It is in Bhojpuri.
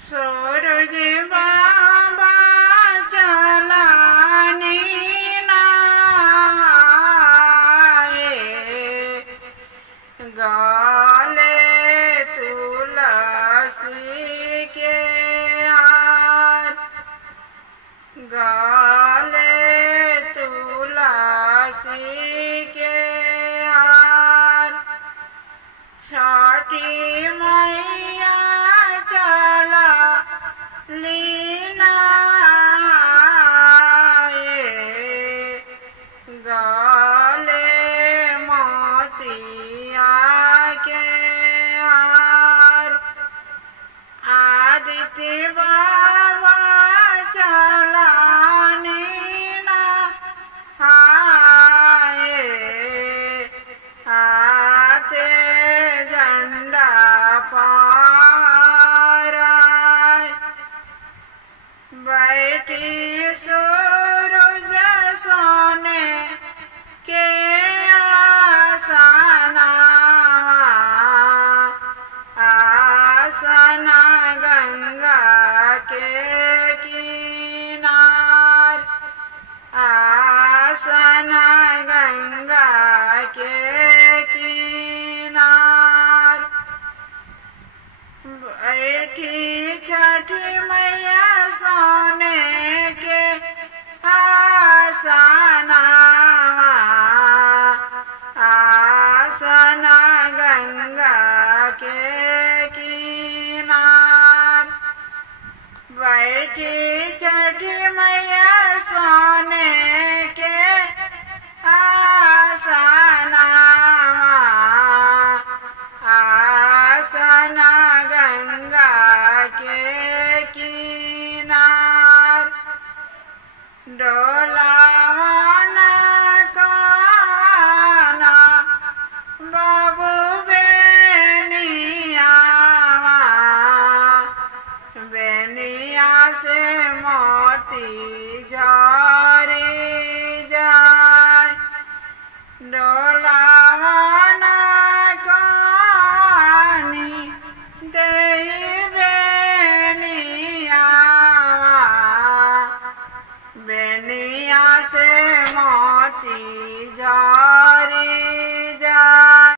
सूरज बाबा चलाने नाए, गाले तुलसी के हार, गाले तुलसी के हार। छठी मैया चला लीना गाले मोतिया के हार। आदित्य बाबा चला नीना हाय, हाथे झंडा फहराए। बैठी सूरज सोने के आसना, आसन गंगा के किनार, आसन गंगा के किनार। बैठी छठी मैया सोने के आसना, आसन गंगा के किनार। बैठी छठी मैया सोने के आसना,